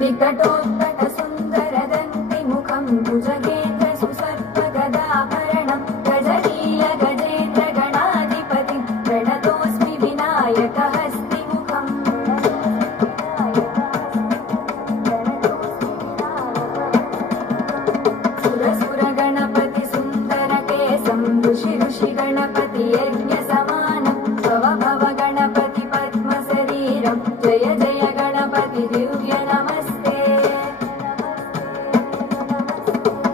विकटोत्कट सुन्दरदन्ति मुखं भुजगेन्द्र सुसर्पगदाभरणं गजनीय गजेन्द्र गणाधिपतिं प्रणतोऽस्मि विनायकहस्तिमुखम् सुरसुर गणपति सुन्दरकेशं ऋषि ऋषि गणपति यज्ञसमानं भव भव गणपति पद्मशरीरं जय जय गणपति दिव्य नमस्ते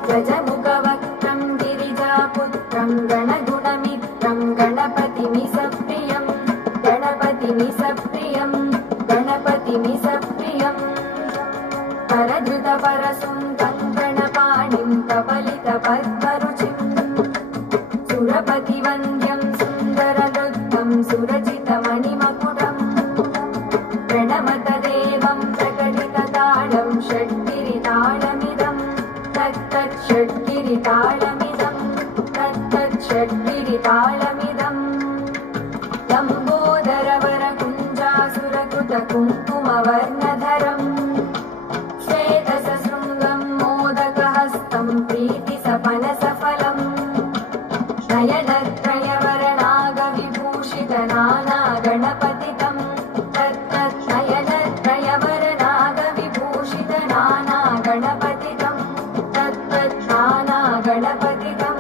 गजमुखवक्त्रं गिरिजापुत्रं गणगुणमित्रं गणपतिमिसप्रियं गणपतिमिसप्रियं गणपतिमिसप्रियं परधृतपरसुन्दं गणपाणिं कपलितपद्मरुचिं सुरपतिवन्द्यं सुन्दरनृत्यं सुरचितमणिमकुटम् प्रणमत देवं प्रकटिततालं षड्गिरितालमिदं तत्तत् षड्गिरितालमिदं तत्तत् षड्गिरितालमिदं लम्बोदरवरकुञ्जासुरकृतकुङ्कुमवर्णधरम् श्वेतसशृङ्गं मोदकहस्तं प्रीतिसपनसफलम् नयनत्रयवरनागविभूषितनाना गणपतितं तत्तत् नयनत्रयवरनागविभूषितनाना गणपतितं तत्तत् नाना गणपतितं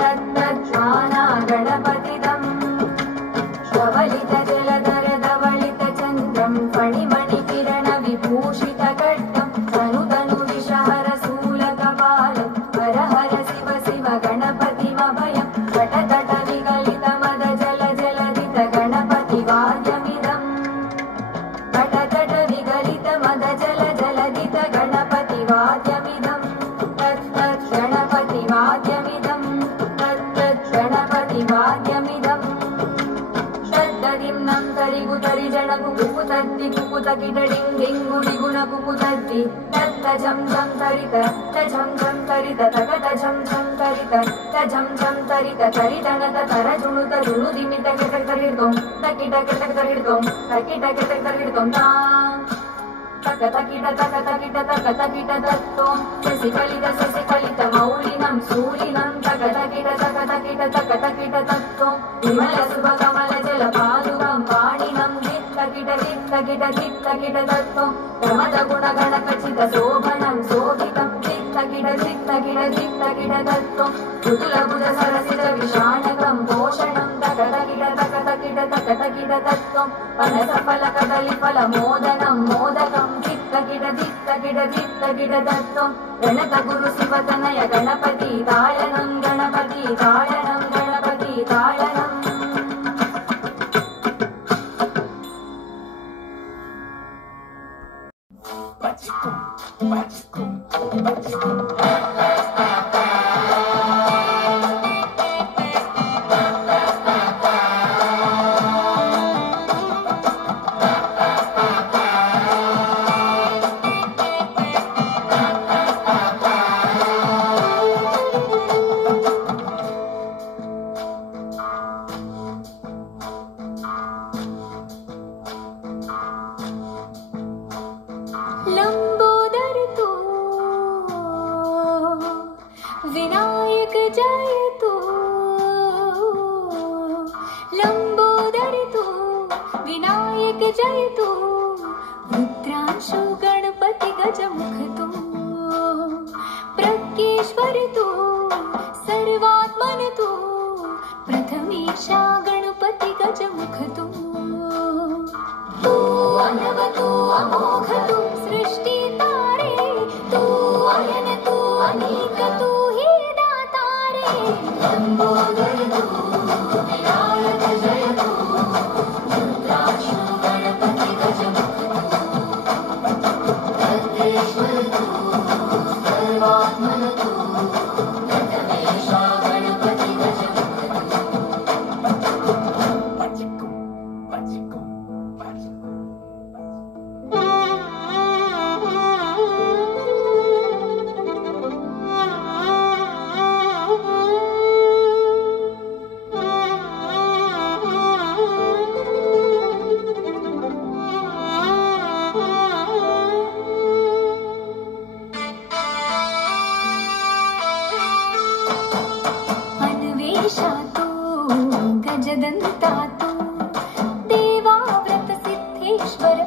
तत्तत् नाना गणपतितं धवलितजलधरधवलितचन्द्रं फणिमणिकिरणविभूषितखड्गं तनुतनुविषहरशूलकपालं हर हर शिव शिव गणपतिमभयं तटतट विगलितमदजलजलधित गणपतिवाद्यमिदं तटतट विगलितमदजलजलधित गणपतिवाद्यमिदं तत्तत् गणपतिवाद्यमिदं तत्तत् गणपतिवाद्यमिदं तद्ददिम्नं तरिगुतरिजणकुकुतद्दि कुकुतकिटडिङ्गिङ्गुडिगुणकुकुतद्दि तत्तझं झं तरित तझं झं तरित तकतझं झं तरित तझं झं तरित तरितनत तरजुणुत रुणुदिमित किटकतरिर्दों तकिटकिटकतरिर्दों तकिटकिटकतरिर्दों तां तकतकिट तकतकिट तकतकिट दत्तों शशिकलित मौलिनं शूलिनं तकतकिट तकतकिट तकतकिट तत्तों विमलसुभकमलजलपादुकं वाणिनं दित्तकिट दित्तकिट दित्तकिट दत्तों प्रमदगुणगणकचित शोभनं शोभितं दित्तकिट दित्तकिट दित्तकिट दत्तों ऋतुलभुज सरसिज विषाणकं भूषणं तकतकिट तकतकिट तकतकिट दत्तों पनसफलकदलिफलमोदनं मोदकं दित्तकिट दित्तकिट दित्तकिट दत्तों गणतगुरु शिवतनय गणपति ताडनं गणपति ताडनं गणपति ताडनं लंबोदर तू विनायक जय तू लंबोदर तू विनायक जय तू रुद्रांशु गणपति गजमुख तू प्रज्ञेश्वर तू सर्वात्मन तू प्रथमेशा गणपति गजमुख तू तू अनव तू अमोघ तू सृष्टि तारे तू अयन तू अनेक तू ही दातारे लंबोदर तू विनायक जय तू रुद्रांशु गणपति गजमुख तू प्रज्ञेश्वर तू सर्वात्मन तू प्रथमेशा गणपति गजमुख गजदन्ता तु देवाव्रतसिद्धेश्वर